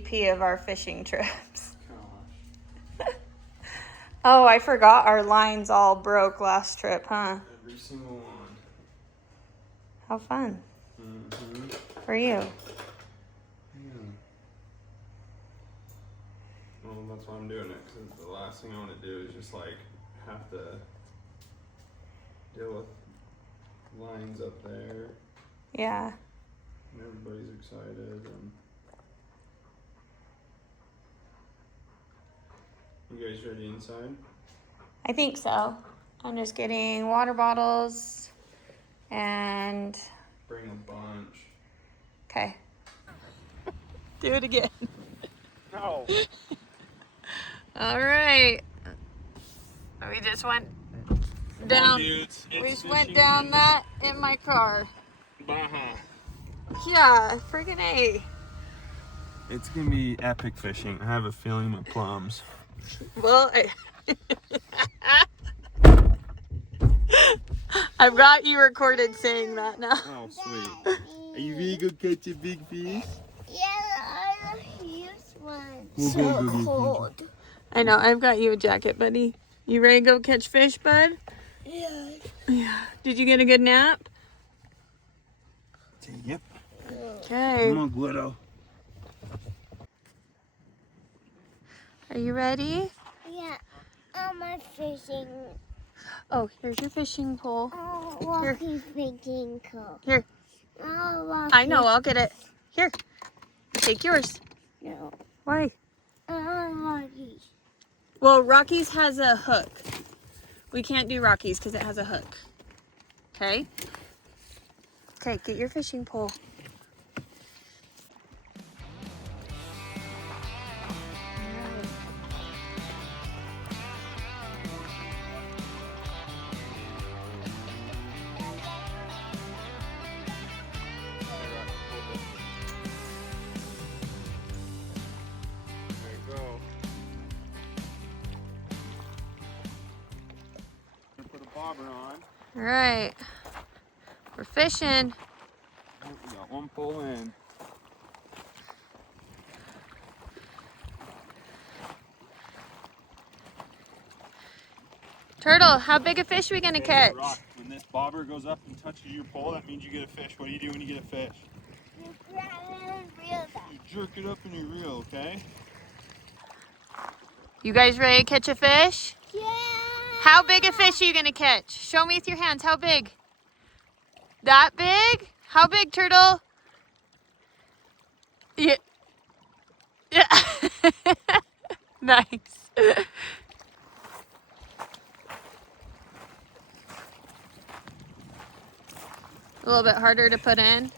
MVP of our fishing trips. Oh, I forgot our lines all broke last trip, huh? Every single one. How fun. Mm-hmm. For you. Yeah. Well, that's why I'm doing it, because the last thing I want to do is just like have to deal with lines up there. Yeah. And everybody's excited. And you guys ready inside? I think so. I'm just getting water bottles and... Bring a bunch. Okay. Do it again. No. All right. We just went down. Dudes, We just went down that in my car. Baja. Yeah, friggin' A. It's gonna be epic fishing. I have a feeling with plums. Well, I've got you recorded saying that now. Oh, sweet. Are you really gonna catch a big fish? Yeah, I don't use one. We'll So go cold. I know, I've got you a jacket, buddy. You ready to go catch fish, bud? Yeah. Yeah. Did you get a good nap? Yep. Okay. Come on, Guido. Are you ready? Yeah. I'm fishing. Oh, here's your fishing pole. Oh, walking fishing cool. Here. Oh, I know, I'll get it. Here. Take yours. No. Why? Lucky. Well, Rocky's has a hook. We can't do Rocky's because it has a hook. Okay? Okay, get your fishing pole. There you go. Gonna put a bobber on. All right. We're fishing. We got one pull in. Turtle, how big a fish are we gonna catch? Rock. When this bobber goes up and touches your pole, that means you get a fish. What do you do when you get a fish? You grab it and reel that. You jerk it up in your reel, okay? You guys ready to catch a fish? Yeah. How big a fish are you gonna catch? Show me with your hands. How big? That big? How big, Turtle? Yeah. Yeah. Nice. A little bit harder to put in.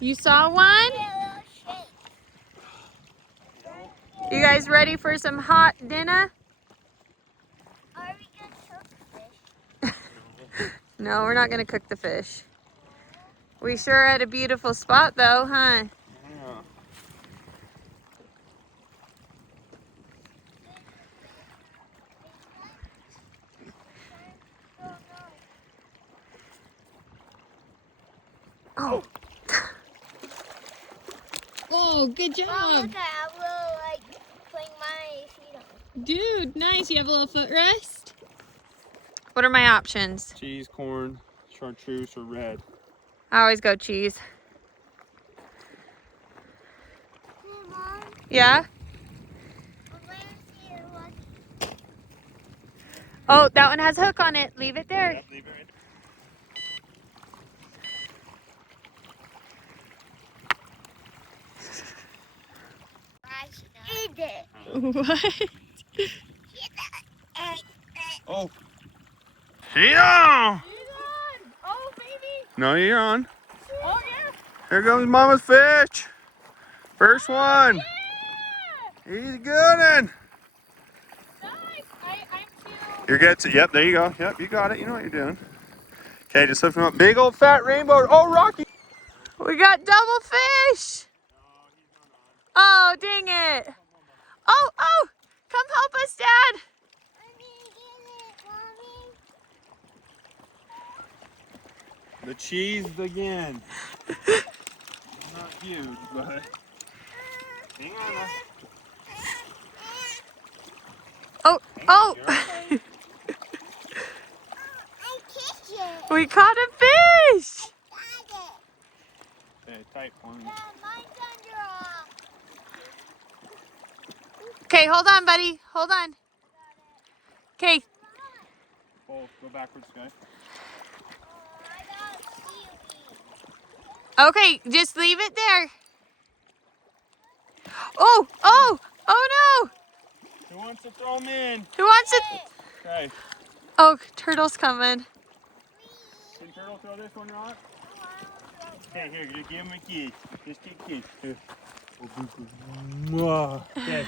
You saw one? You guys ready for some hot dinner? Are we gonna cook fish? No, we're not gonna cook the fish. We sure had a beautiful spot though, huh? Yeah. Oh. Oh, good Oh, job. look, I will like putting my feet on. Dude, nice. You have a little foot rest? What are my options? Cheese, corn, chartreuse, or red. I always go cheese. Hey, Mom, Yeah? where's your one? Oh, that one has a hook on it. Leave it there. Yep, leave it right Eat it. What? Oh. Yeah. Oh, baby. No, you're on. Oh, yeah. Here goes Mama's fish. First one. He's a good one. Nice. I'm too. You're good. Yep, there you go. Yep, you got it. You know what you're doing. Okay, just lift him up. Big old fat rainbow. Oh, Rocky. We got double fish. Oh, dang it. Oh, oh. Come help us, Dad. The cheese again. Not huge, but hang on. Oh, oh! We caught a fish! Okay, tight one. Okay, hold on, buddy. Hold on. Okay. Oh, go backwards, guy. Okay, just leave it there. Oh, oh, oh no! Who wants to throw him in? Who wants it? Okay. Oh, turtle's coming. Can Turtle throw this one, Rock? Okay, here, just give him a key. Just take keys. Here. Okay.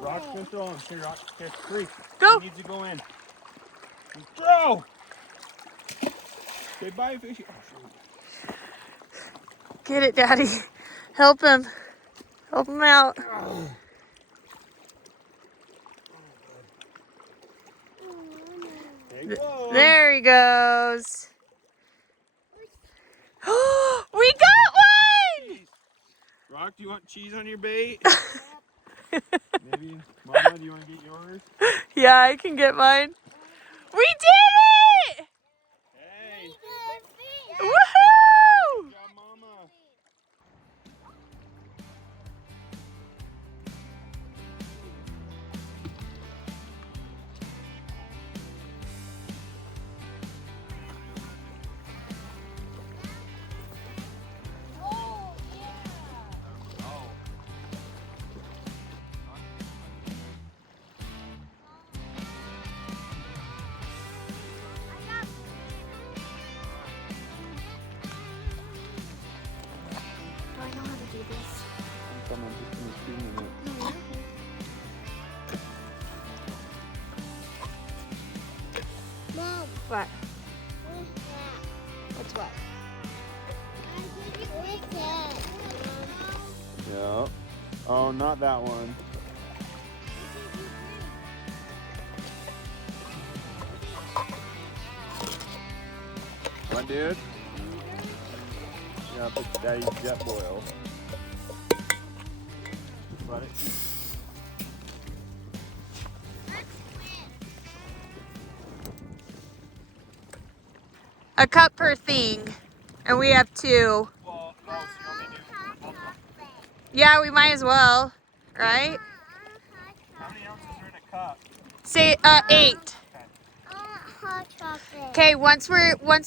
Rock's gonna throw him. Here, Rock. Okay, free. Go. He needs to go in. Just throw! Okay, bye, fishy. Oh, shoot. Get it, Daddy. Help him. Help him out. There he goes. We got one! Rock, do you want cheese on your bait? Maybe. Mama, do you want to get yours? Yeah, I can get mine. We did it! Hey! Woohoo! Good job, Mama. What? What's what? Yeah. Oh, not that one. What, dude? Yeah, put Daddy's jet boil. Let it. A cup per thing. And we have two. Well, no, so you only do. Yeah, we might as well. Right? How many ounces are in a cup? Say 8. Okay, once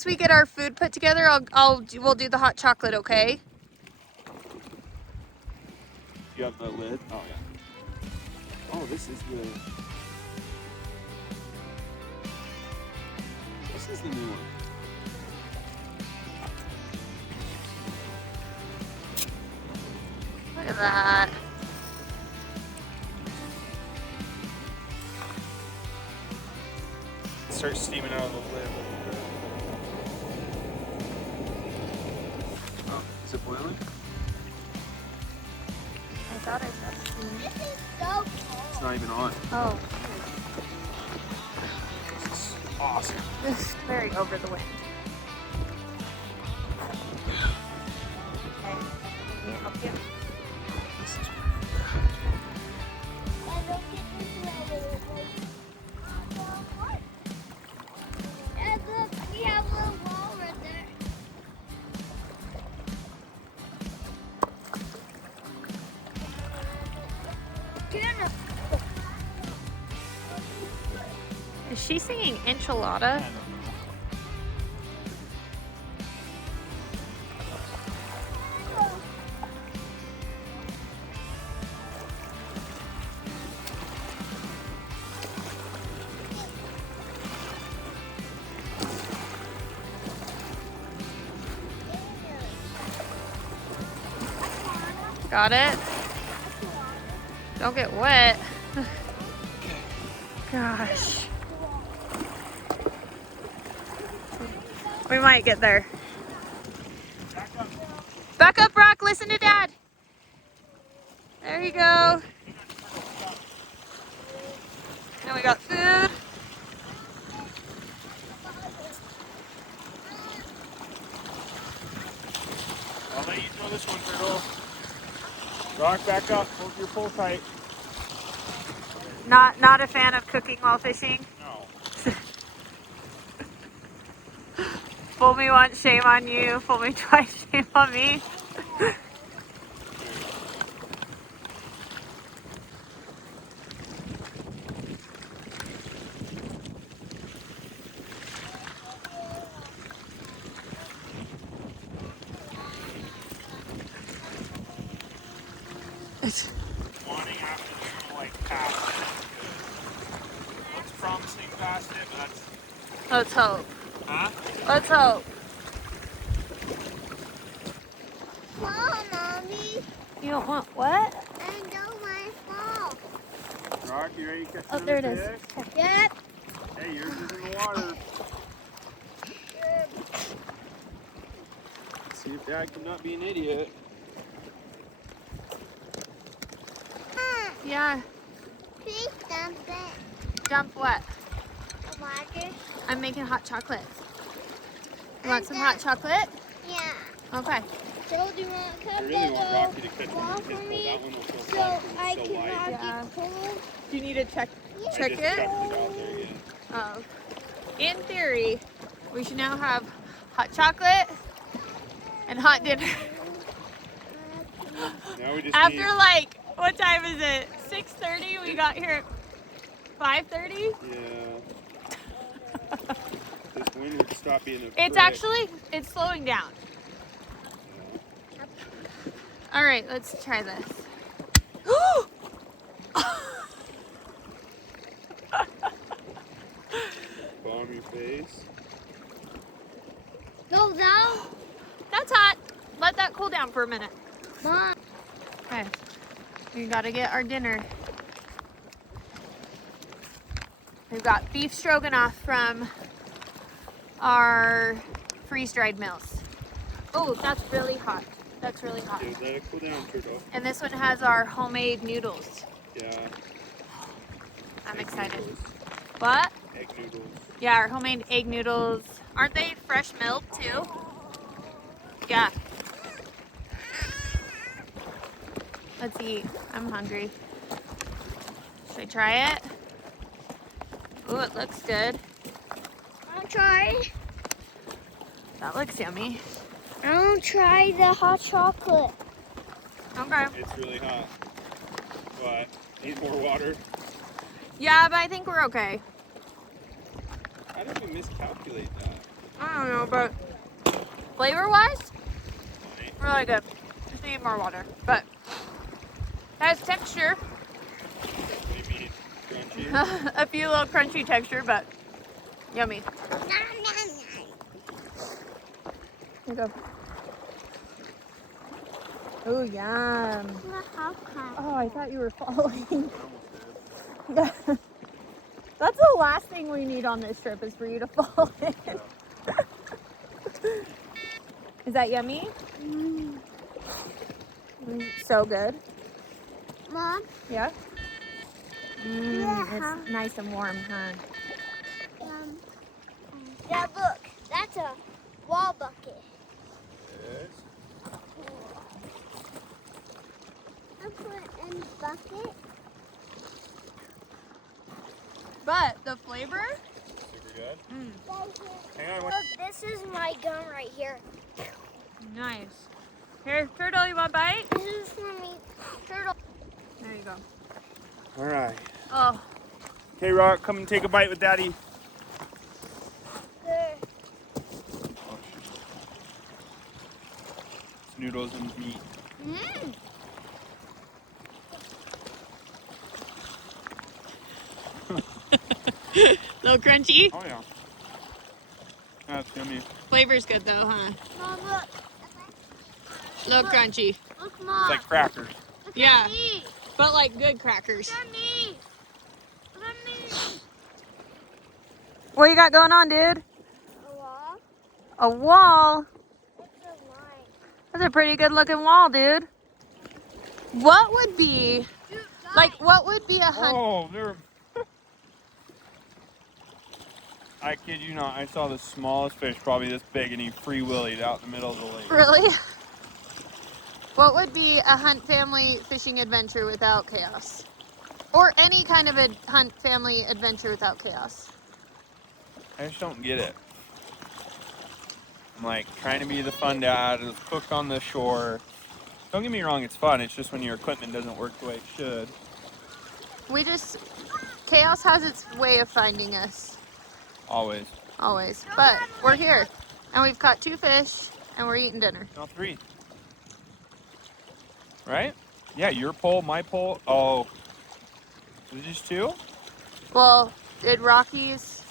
we get our food put together, we'll do the hot chocolate, okay? You have the lid? Oh, yeah. Oh, this is the... This is the new one. Look at that. Start steaming out of the lid. Oh, is it boiling? I thought I saw steam. This is so cold. It's not even on. Oh, This is awesome. this is very over the wind. Okay, let me help you. This is I don't get this level. And look, we have a little wall right there. Is she singing enchilada? Got it? Don't get wet. Gosh. We might get there. Back up, Rock. Listen to Dad. There you go. And we got food. Rock back up. Hold your pole tight. Not a fan of cooking while fishing. No. Fool me once, shame on you. Fool me twice, shame on me. Wanting after this little like path. Looks promising past it, but that's. Let's hope. Huh? Let's hope. Fall, Mommy. You don't want what? I don't want to fall. Rock, you ready to catch Oh, there it is. fish? Yep. Hey, yours is in the water. See if Dad can not be an idiot. Yeah. Please dump it. Dump what? The water. I'm making hot chocolate. You want And some then- hot chocolate? Yeah. Okay. So do you want to I cut really the want Rocky to catch wall one of for his me? That one will feel So fun I because it's so can wide. not Yeah. get cold. Do you need to check I check just it? checked it out there again. Oh. In theory, we should now have hot chocolate and hot dinner. Now we just After need, like, what time is it? 6:30? We got here at 5:30? yeah. This wind would stop being a It's prick. actually, it's slowing down. All right, let's try this. Bomb your face. No, no. That's hot. Let that cool down for a minute. Mom. Okay, we gotta get our dinner. We've got beef stroganoff from our freeze-dried meals. Oh, that's really hot. That's really hot. Dude, let it cool down, Turtle. And this one has our homemade noodles. Yeah. I'm Egg excited. Noodles. What? Egg noodles. Yeah, our homemade egg noodles. Aren't they fresh milk too? Yeah. Let's eat. I'm hungry. Should I try it? Ooh, it looks good. I'll try. That looks yummy. I'll try the hot chocolate. Okay. It's really hot. But need more water. Yeah, but I think we're okay. How did we miscalculate that? I don't know, but flavor-wise, Funny. really good. Just need more water, but it has texture. What do you mean? Crunchy? A few little crunchy texture, but yummy. Here you go. Oh, yum. Oh, I thought you were falling. That's the last thing we need on this trip is for you to fall in. Is that yummy? So good. Mom. Yeah? Yeah. It's nice and warm, huh? Yeah, look. That's a wall bucket. Yes. I put it in the bucket. But the flavor? Super good. Right here. Hang on. Look, this is my gun right here. Nice. Here, Turtle, you want a bite? This is for me. Turtle. There you go. All right. Oh, Okay, Rock, come and take a bite with Daddy. There. It's noodles and meat. Mmm. little crunchy. Oh yeah. That's yummy. Flavor's good though, huh? Mom, look. Little crunchy. Look, It's Mom. like crackers. Look Yeah. at me. But like good crackers. Look at me. Look at me. What you got going on, dude? A wall. A wall? It's a line. That's a pretty good looking wall, dude. What would be, Dude, like, what would be a hunt? Oh, they're. I kid you not. I saw the smallest fish, probably this big, and he free willied out in the middle of the lake. Really? What would be a Hunt family fishing adventure without chaos? Or any kind of a Hunt family adventure without chaos? I just don't get it. I'm like trying to be the fun dad. Let's cook on the shore. Don't get me wrong, it's fun. It's just when your equipment doesn't work the way it should. Chaos has its way of finding us. Always. Always. But we're here. And we've caught 2 fish and we're eating dinner. No, 3. Right? Yeah, your pole, my pole. Oh. Is it just 2? Well, did Rocky's?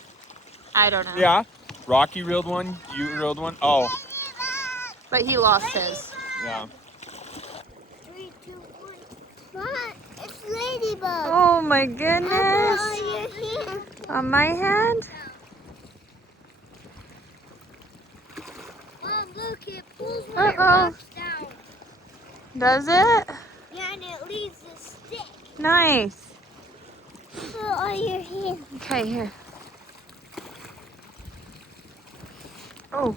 I don't know. Yeah. Rocky reeled one, you reeled one. Oh. But he lost his. Yeah. 3, 2, 1. Mom, it's ladybug. Oh my goodness. On your hand. On my hand? Mom, look, it pulls my Uh-oh. rocks down. Does it? Yeah, and it leaves a stick. Nice. Put it on your hand. Okay, here. Oh.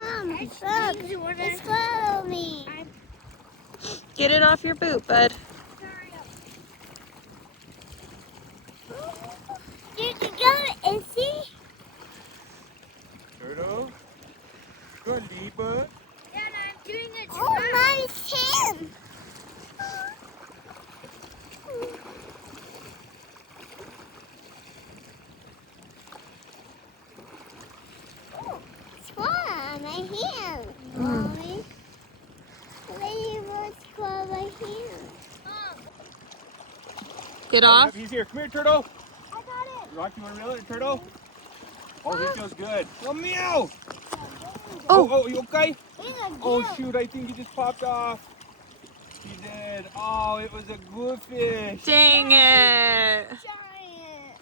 Mom, look, it's follow me. Get it off your boot, bud. You can go and see. Turtle. Good, Liba. Dad, I'm doing a try. Oh, nice him. Oh, it's fun on my hand, Mommy. Ladybug's on my hand. Get Oh, off. yep, he's here. Come here, turtle. I got it. Rocky, you want to reel it, turtle? Oh, he feels good. Oh, meow. Oh. Oh, you okay? He's a Oh, gill. shoot, I think he just popped off. He did. Oh, it was a good fish. Dang it. Giant.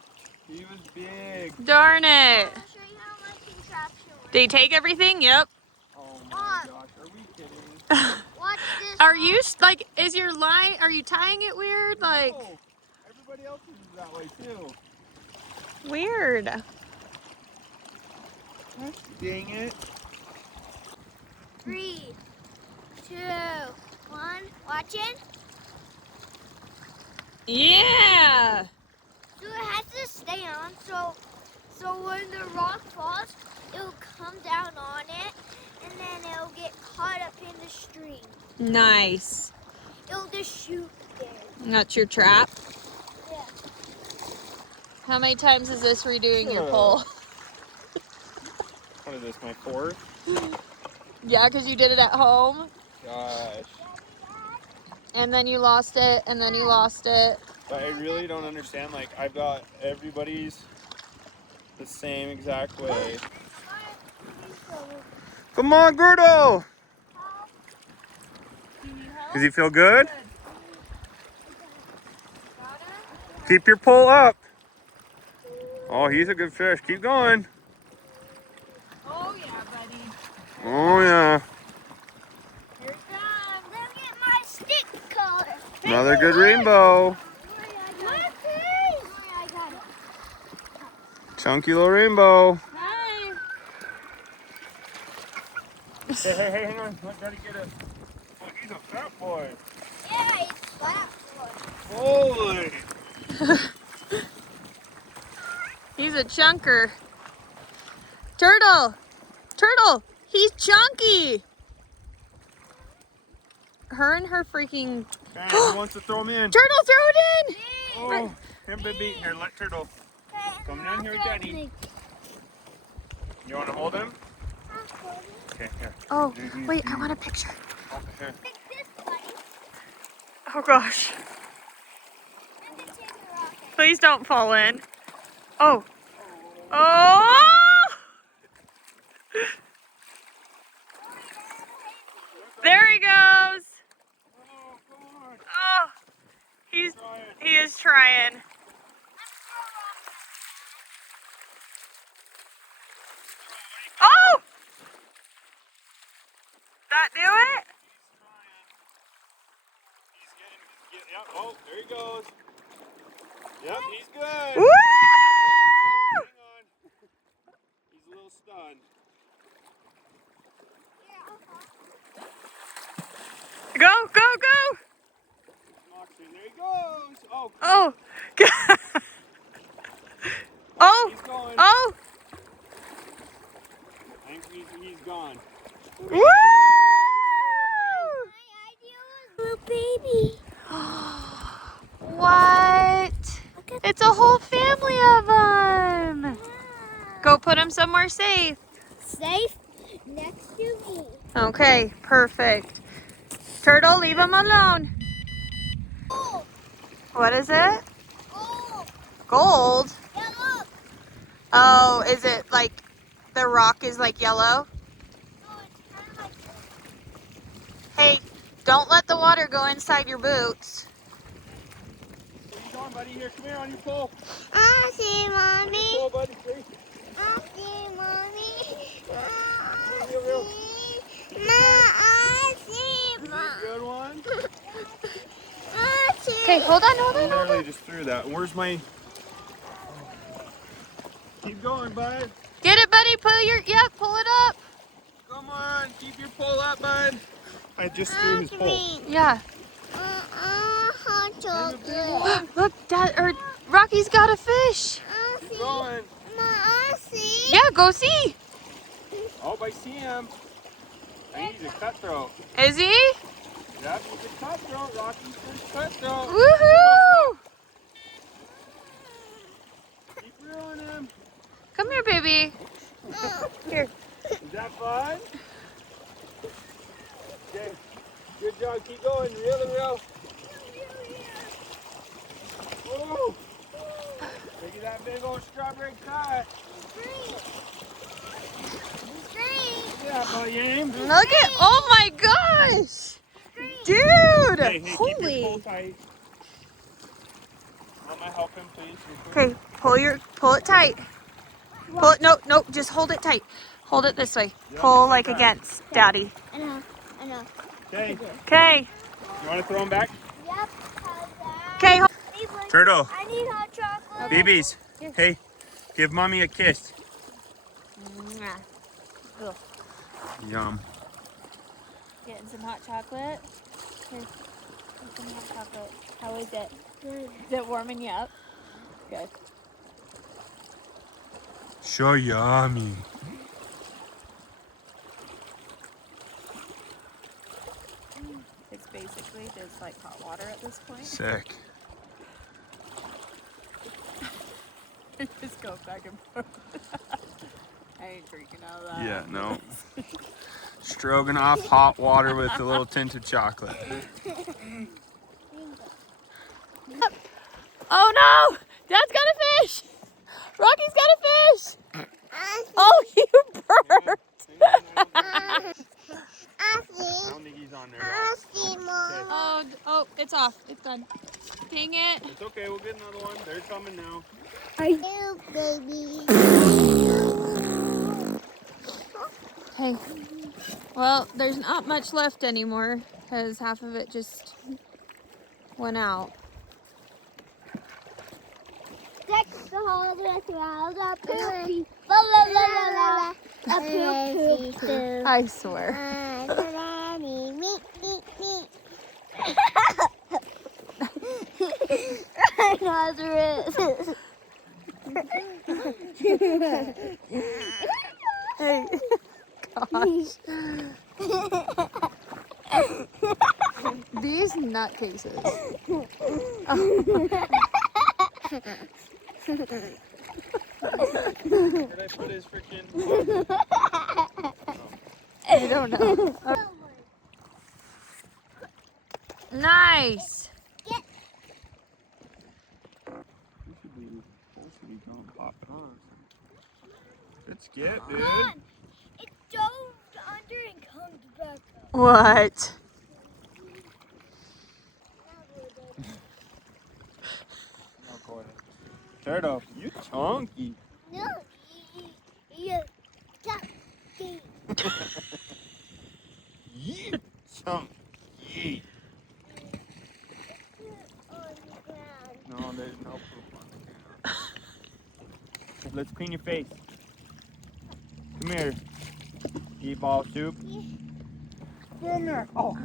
He was big. Darn it. I'll show you how my contraption works. Did he take everything? Yep. Oh, my gosh. Are we kidding? Watch this. Are you, like, is your line, are you tying it weird? Like, No. Everybody else is that way, too. weird. Dang it. 3, 2, 1. Watching. Yeah. So it has to stay on. So when the rock falls, it'll come down on it, and then it'll get caught up in the stream. Nice. It'll just shoot there. That's your trap. Yeah. How many times is this redoing your Sure. pole? What is this, my 4th? Yeah, because you did it at home, Gosh. and then you lost it, and then you lost it. But I really don't understand. Like, I've got everybody's the same exact way. Come on, Gerdo! Does he feel good? Keep your pole up. Oh, he's a good fish. Keep going. Oh yeah, buddy. Oh, yeah. Here it comes. Look at my stick color. Another good rainbow. I got it. Chunky little rainbow. Hi. Hey, hang on. Let Daddy get it. Oh, he's a fat boy. Yeah, it's flat boy. Holy. He's a chunker. Turtle. Turtle. He's chunky. Her and her freaking... Man, he wants to throw him in. Turtle, throw it in. Oh, him, baby. Here, let Turtle. Come down here, Daddy. You want to hold him? Okay, here. Oh, wait, I want a picture. Oh, here. Oh gosh. Please don't fall in. Oh. Oh! There he goes. Oh, he is trying. Oh! That do it? Yep. Oh, there he goes. Yep, he's good. Woo! Oh, hang on. He's a little stunned. Yeah, I'll follow Go, go, go. There he goes. Oh. Oh. Oh. He's going. Oh. I think he's gone. Woo! My idea was a baby. What? It's a whole family of them. Go put them somewhere safe. Safe next to me. Okay, perfect. Turtle, leave them alone. Oh, What is it? oh, Gold? yeah, look. Oh, is it like the rock is like yellow? No, it's kind of like this. Hey, don't let the water go inside your boots. Where you going, buddy? Here, come here on your pole. I see, On mommy. your pole, buddy. Here. I see, mommy. I Real, real. see. I see, mom. Good one. I see. Okay, hold on, hold I on, hold literally on. just threw that. Where's my... Keep going, bud. Get it, buddy. Pull it up. Come on. Keep your pole up, bud. I just threw his pole. Yeah. Hot chocolate. Look, Rocky's got a fish. I Keep see. going. I see. Yeah, go see. Oh, I see him. I think he's a cutthroat. Is he? Yep, he's a cutthroat. Rocky's first cutthroat. Woohoo! Keep reeling him. Come here, baby. Here. Is that fun? Okay. Good job. Keep going. Reel and reel. Whoa. Look at that big old strawberry cut. Look at that, buddy, aim. Look at, oh my gosh. Dude. Hey, keep your Holy. pole tight. Mama, help him, please. Okay, pull it tight. Pull it, no, just hold it tight. Hold it this way. Yep, Pull like like that. against Daddy. I know. Okay. Okay. You want to throw him back? Yep. Okay. Turtle. I need hot chocolate. BBs. Here. Hey, give mommy a kiss. Yum. Getting some hot chocolate. Here, get some hot chocolate. How is it? Good. Is it warming you up? Good. So yummy. It's basically just like hot water at this point. Sick. Just go back and forth. I ain't drinking out of that. Yeah, no. Stroganoff hot water with a little tinted chocolate. Oh no! Dad's got a fish! Rocky's got a fish! Oh, you burped! I see. don't think he's on there. I see, Mom. Oh, it's off. It's done. Dang it. It's okay, we'll get another one. They're coming now. You, baby. Okay. Well, there's not much left anymore because half of it just went out. Deck the halls with rounds up poopy. La la la la la. A poop poop. I swear. Rhinoceros. Hey. Gosh. These nutcases. Where'd I put his freaking... I don't know. Nice. Good skip, dude. It dove under and comes back up. What? Turtle, you chunky. No, you chunky. You chunky. On the ground. No, there's no poop on the ground. Let's clean your face. Come here. Eat ball soup. Get in there. Oh.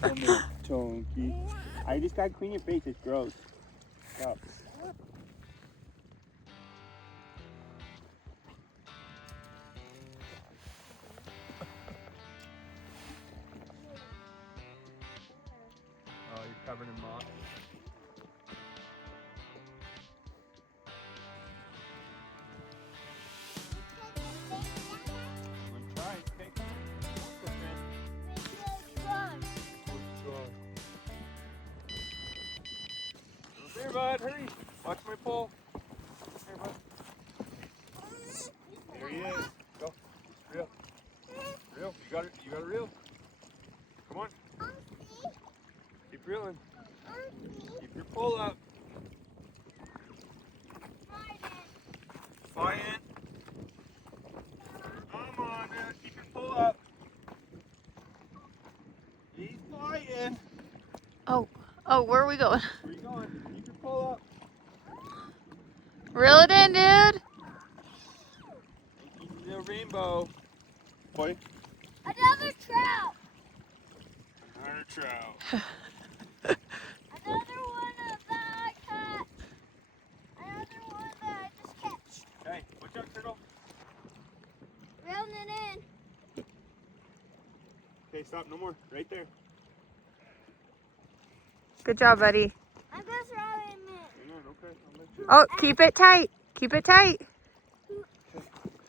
Come here, Chunky. I just gotta clean your face. It's gross. Stop. Oh, you're covered in moss. Try. Okay. Here, bud, hurry. Watch my pole. Here, bud. There he is. Go. Reel. Reel. You got it. You got a reel. Come on. Keep reeling. Keep your pole up. Fly in. Come on, man. Keep your pole up. He's flying. Oh, where are we going? Where you going? Keep your pole up. Reel it in, dude. Keep the rainbow. Boy. Another trout. Another trout. Another one that I caught. Another one that I just catch. Hey, watch out, turtle. Reeling it in. Okay, stop. No more. Right there. Good job, buddy. I'm just throwing it in. Hang on, okay. I'll let you. Oh, keep it tight. Keep it tight.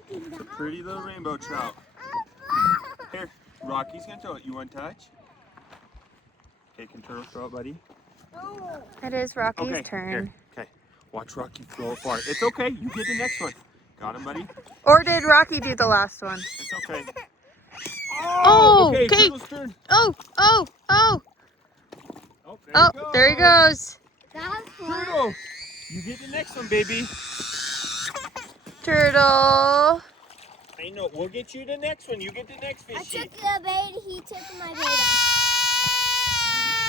It's a pretty little rainbow trout. Here, Rocky's gonna throw it. You want to touch? Okay, can turtle throw it, buddy? No. It is Rocky's Okay, turn. here. Okay, watch Rocky throw it far. It's okay. You get the next one. Got him, buddy? Or did Rocky do the last one? It's okay. Oh, okay. okay. Turtle's turn. Oh. Oh, Oh, there he goes. That's fun. Turtle, you get the next one, baby. Turtle. I know. We'll get you the next one. You get the next I fishy. took the bait, he took my bait off.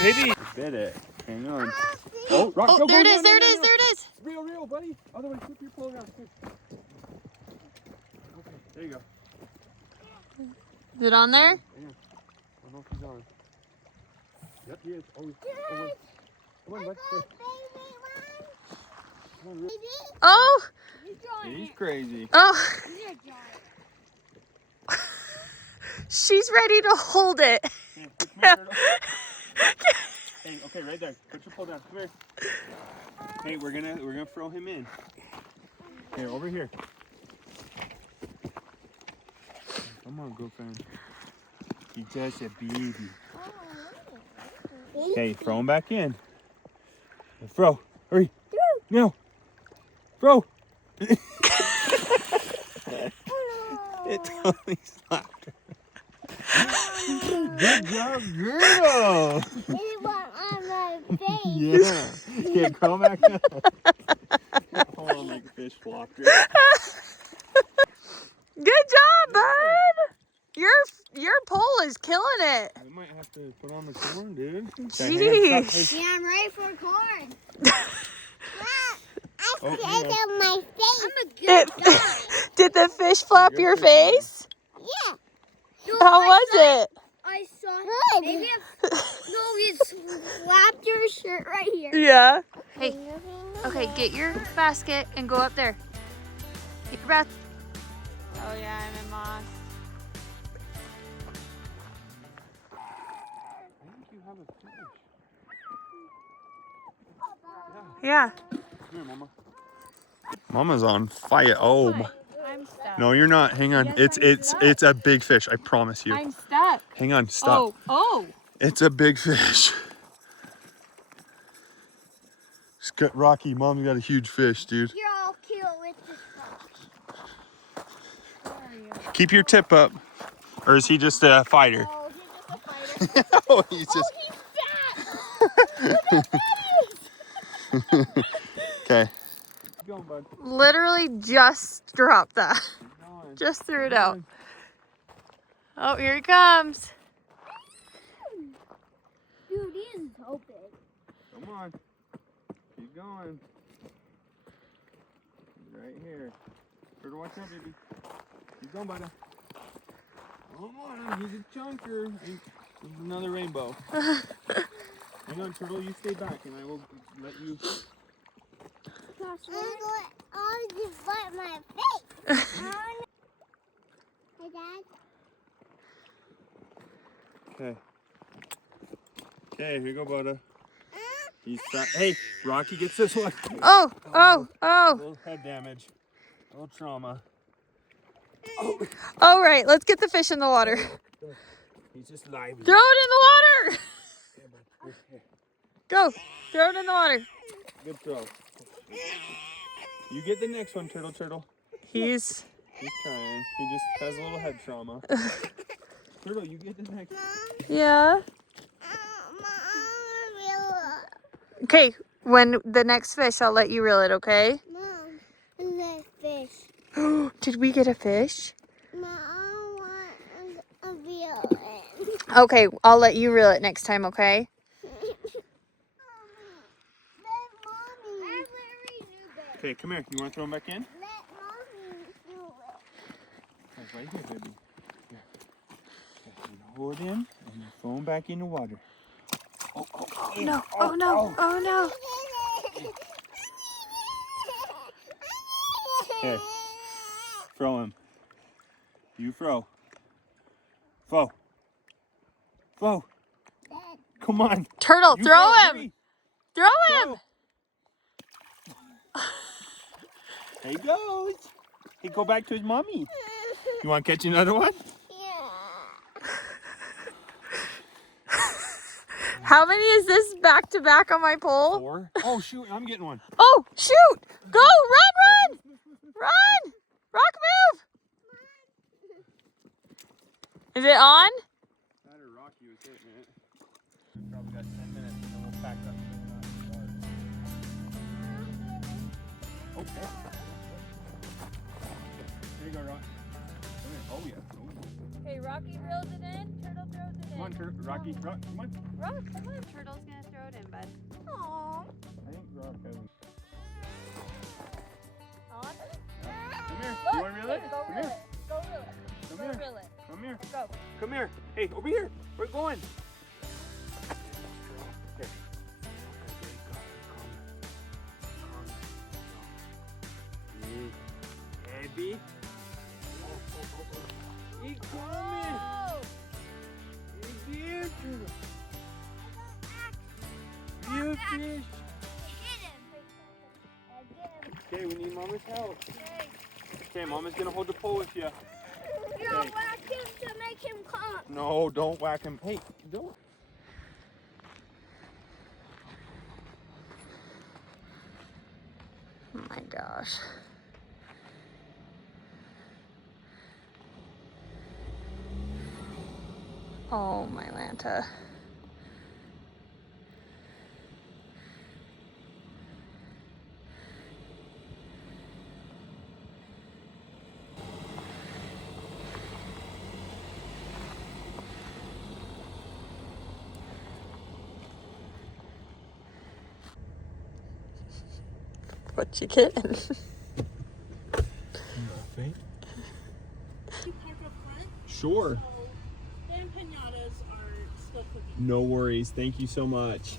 Baby. Bit it. Hang on. Oh, Rock, Oh, go, there it go, is, no, there it no, is, no. there it is. Real, buddy. Otherwise, flip your pole around. Good. Okay, there you go. Is it on there? Hang on. I don't know if he's on. Yep, he is. Oh, wait. Come on, bud. Go. Come on, Rick. Oh. He's crazy. Oh. She's ready to hold it. Here, come here, turtle. Hey, okay, right there. Put your pole down. Come here. Hey, we're gonna throw him in. Here, over here. Come on, girlfriend. He's just a baby. Okay, throw him back in. Throw. Hurry. No. Throw. It totally slapped her. Good job, girl. He went on my face. Yeah. Yeah, crawl back up. Hold on, make a fish flop. Good job, bud. Your pole is killing it. I might have to put on the corn, dude. Jeez. Yeah, I'm ready for corn. Oh, on yeah. my face. I'm a good guy. Did the fish flap You're your fishing. face? Yeah. No, How was it? I saw maybe no, he slapped your shirt right here. Yeah. Hey, okay, get your basket and go up there. Get your basket. Oh yeah, I'm in moss. I think you have a fish. Yeah. Come here, Mama. Mama's on fire. Oh, I'm stuck. no, you're not. Hang on. Yes, It's a big fish. I promise you. I'm stuck. Hang on. Stop. Oh. It's a big fish. It's got Rocky. Mom's got a huge fish, dude. Here, I'll kill it with this rock. Keep your tip up. Or is he just a fighter? Oh, he's just a fighter. Oh, he's just. He's fat. Okay. Literally just dropped that. Just threw it out. Oh, here he comes. Dude, he is so big. Come on. Keep going. He's right here. Turtle, watch out, baby. Keep going, buddy. Come on, he's a chunker. There's another rainbow. Hang on, Turtle, you stay back and I will let you. I'll just bite my face. Hey, Dad. Okay. Okay, here you go, Buddha. He's fat. Hey, Rocky gets this one. Oh. A little head damage. A little trauma. Oh. All right, let's get the fish in the water. He's just lively. Throw it in the water. Here, bud. Here. Go. Throw it in the water. Good throw. You get the next one, Turtle. He's trying. He just has a little head trauma. Turtle, you get the next one. Yeah. Okay, when the next fish, I'll let you reel it, okay? Mom, the fish. Did we get a fish? Mom, I want a reel it. Okay, I'll let you reel it next time, okay? Okay, come here. You want to throw him back in? Let Mommy do it. That's right here, baby. Here. Okay, you hold him and you throw him back in the water. Oh, No, oh no. Here. Throw him. You throw. Throw. Come on. Turtle, You throw him. hurry. Throw him. There he goes. He go back to his mommy. You want to catch another one? Yeah. How many is this back to back on my pole? 4. Oh, shoot. I'm getting one. Oh, shoot. Go, run. Run. Rock, move. Is it on? That or Rocky was hitting it. Probably got 10 minutes and then we'll pack up. Okay. There you go, Rock. Oh, yeah. Oh. Okay, Rocky reels it in. Turtle throws it in. Come on, Rocky. Rock, come on. Rock, come on. Turtle's going to throw it in, bud. Aww. I think Rock has. On? Come here. Look, You want to reel it? Go Come reel here. it. Go reel it. Come Go here. reel it. Come here. Go. Come here. Hey, over here. We're going. Here. Heavy. He's coming. Oh. He's here, Turtle. You fish. Okay, we need Mama's help. Okay, Mama's gonna hold the pole with you. You're Okay. whack him to make him come. No, don't whack him. Hey, don't. Oh my gosh. Oh my Lanta. What you getting? Nothing. You park up front, Sure. so the empanadas are still cooking. No worries. Thank you so much.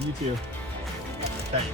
You too. Okay.